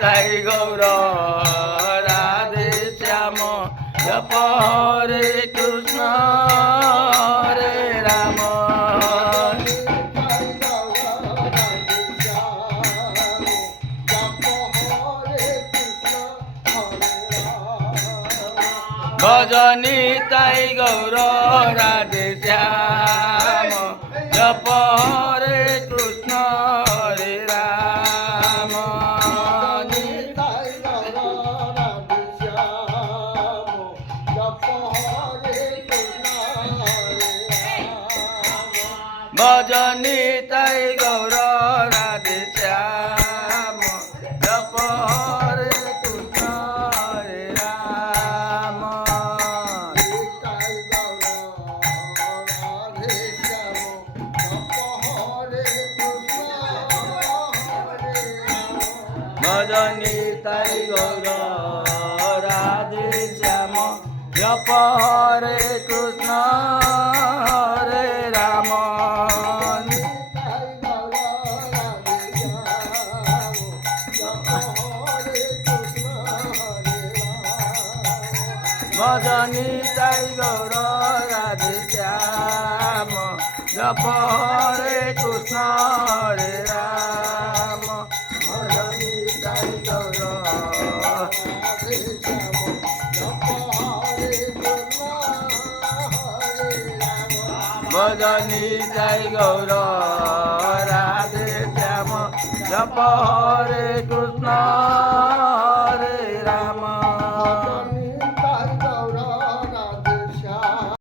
তাই গৌর রাধে শ্যাম জপ হরে কৃষ্ণ হরে রাম ভজনী তাই গৌর রাধে শ্যাম জপ হরে কৃষ্ণ হরে রাম ভজনী তাই গৌর রাধে শ্যাম জপ হরে কৃষ্ণ হরে রাম ভজনী তাই গৌর রাধে শ্যাম জপ হরে কৃষ্ণ হরে রাম ভজনী তাই গৌর রাধে শ্যাম জপ হরে কৃষ্ণ হরে রাম ভজনী তাই গৌর ভজনী তাই গৌর রাধে শ্যাম জপ হরে কৃষ্ণ